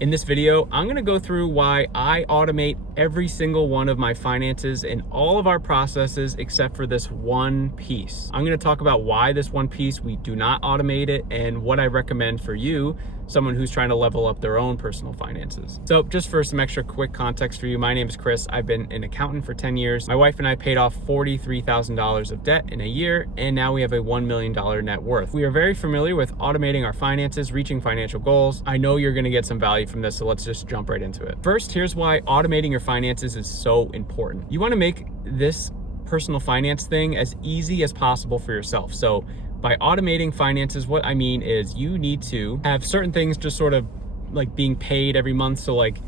In this video, I'm gonna go through why I automate every single one of my finances and all of our processes except for this one piece. I'm gonna talk about why this one piece we do not automate it and what I recommend for you, someone who's trying to level up their own personal finances. So just for some extra quick context for you, my name is Chris. I've been an accountant for 10 years. My wife and I paid off $43,000 of debt in a year, and now we have a $1 million net worth. We are very familiar with automating our finances, reaching financial goals. I know you're gonna get some value from this, so let's just jump right into it. First, here's why automating your finances is so important. You wanna make this personal finance thing as easy as possible for yourself. So by automating finances, what I mean is you need to have certain things just sort of like being paid every month. So like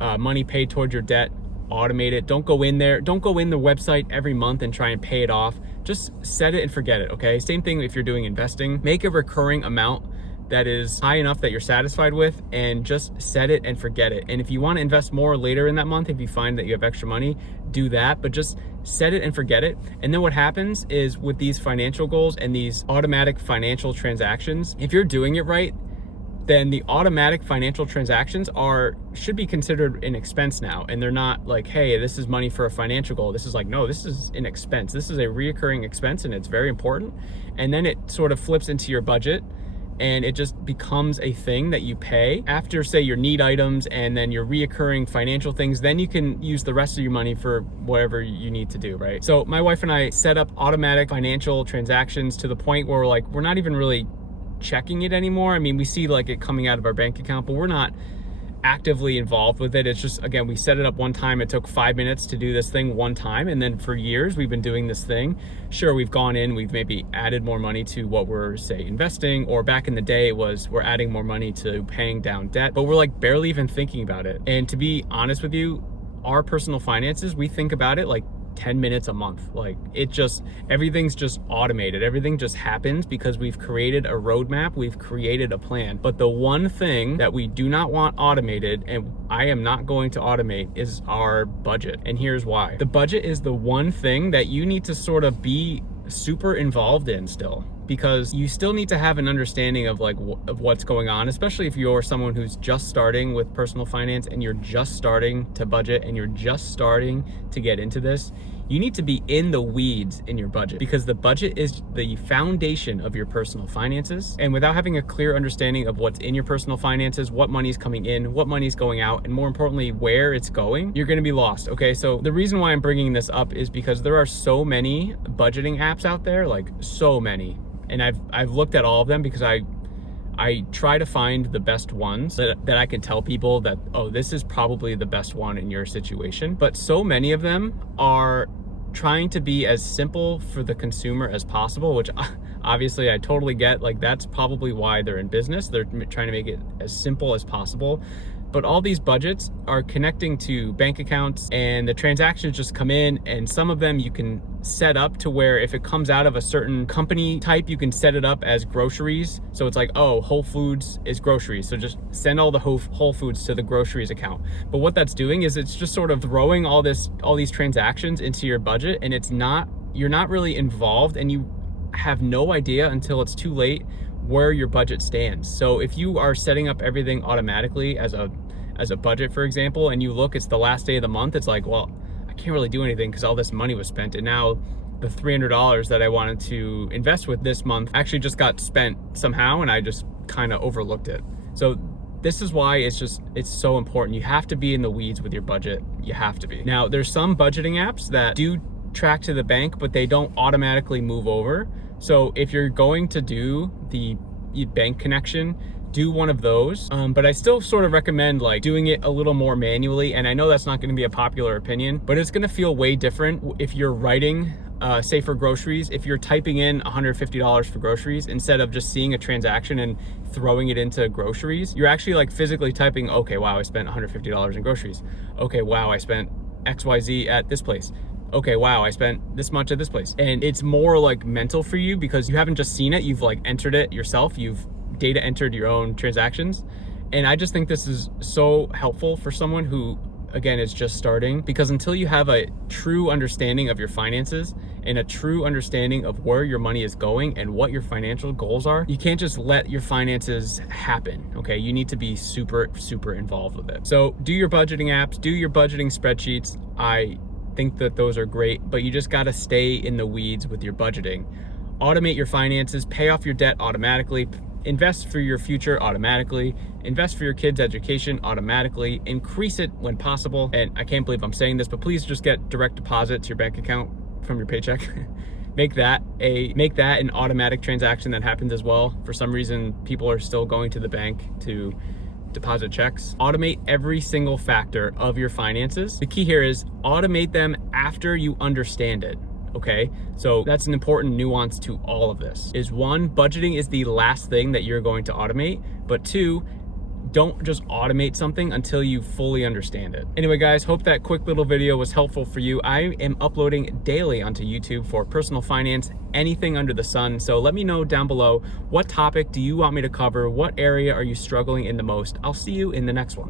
money paid towards your debt, automate it. Don't go in there. Don't go in the website every month and try and pay it off. Just set it and forget it, okay? Same thing if you're doing investing. Make a recurring amount that is high enough that you're satisfied with, and just set it and forget it. And if you want to invest more later in that month, if you find that you have extra money, do that, but just set it and forget it. And then what happens is with these financial goals and these automatic financial transactions, if you're doing it right, then the automatic financial transactions should be considered an expense now. And they're not like, hey, this is money for a financial goal. This is like, no, this is an expense. This is a reoccurring expense, and it's very important. And then it sort of flips into your budget, and it just becomes a thing that you pay after, say, your need items and then your reoccurring financial things. Then you can use the rest of your money for whatever you need to do, right? So my wife and I set up automatic financial transactions to the point where we're not even really checking it anymore. I mean, we see like it coming out of our bank account, but we're not actively involved with it. It's just, again, we set it up one time. It took 5 minutes to do this thing one time, and then for years we've been doing this thing. Sure, we've gone in, we've maybe added more money to what we're, say, investing, or back in the day it was we're adding more money to paying down debt, but we're like barely even thinking about it. And to be honest with you, our personal finances, we think about it like 10 minutes a month. Like everything's just automated. Everything just happens because we've created a roadmap, we've created a plan. But the one thing that we do not want automated, and I am not going to automate, is our budget. And here's why. The budget is the one thing that you need to sort of be super involved in still, because you still need to have an understanding of of what's going on, especially if you're someone who's just starting with personal finance and you're just starting to budget and you're just starting to get into this. You need to be in the weeds in your budget, because the budget is the foundation of your personal finances. And without having a clear understanding of what's in your personal finances, what money's coming in, what money's going out, and more importantly, where it's going, you're gonna be lost, okay? So the reason why I'm bringing this up is because there are so many budgeting apps out there, like so many. And I've looked at all of them because I try to find the best ones that I can tell people that, oh, this is probably the best one in your situation. But so many of them are trying to be as simple for the consumer as possible, which obviously I totally get. Like, that's probably why they're in business. They're trying to make it as simple as possible. But all these budgets are connecting to bank accounts, and the transactions just come in, and some of them you can set up to where if it comes out of a certain company type, you can set it up as groceries. So it's like, oh, Whole Foods is groceries, so just send all the Whole Foods to the groceries account. But what that's doing is it's just sort of throwing all these transactions into your budget, and you're not really involved, and you have no idea until it's too late where your budget stands. So if you are setting up everything automatically as a budget, for example, and you look, it's the last day of the month, it's like, well, I can't really do anything because all this money was spent, and now the $300 that I wanted to invest with this month actually just got spent somehow, and I just kind of overlooked it. So this is why it's so important. You have to be in the weeds with your budget. You have to be. Now, there's some budgeting apps that do track to the bank, but they don't automatically move over. So if you're going to do the bank connection, do one of those. But I still sort of recommend like doing it a little more manually. And I know that's not going to be a popular opinion, but it's going to feel way different if you're writing, say for groceries, if you're typing in $150 for groceries instead of just seeing a transaction and throwing it into groceries. You're actually like physically typing, okay, wow, I spent $150 in groceries. Okay, wow, I spent XYZ at this place. Okay, wow, I spent this much at this place. And it's more like mental for you because you haven't just seen it, you've like entered it yourself, you've data entered your own transactions. And I just think this is so helpful for someone who again, is just starting, because until you have a true understanding of your finances and a true understanding of where your money is going and what your financial goals are, you can't just let your finances happen, okay? You need to be super, super involved with it. So do your budgeting apps, do your budgeting spreadsheets. I think that those are great, but you just gotta stay in the weeds with your budgeting. Automate your finances, pay off your debt automatically, invest for your future automatically, invest for your kids' education automatically, increase it when possible. And I can't believe I'm saying this, but please just get direct deposit to your bank account from your paycheck. Make that an automatic transaction that happens as well. For some reason, people are still going to the bank to deposit checks. Automate every single factor of your finances. The key here is automate them after you understand it. Okay, so that's an important nuance to all of this. Is one, budgeting is the last thing that you're going to automate, but two, don't just automate something until you fully understand it. Anyway, guys, hope that quick little video was helpful for you. I am uploading daily onto YouTube for personal finance, anything under the sun. So let me know down below, what topic do you want me to cover? What area are you struggling in the most? I'll see you in the next one.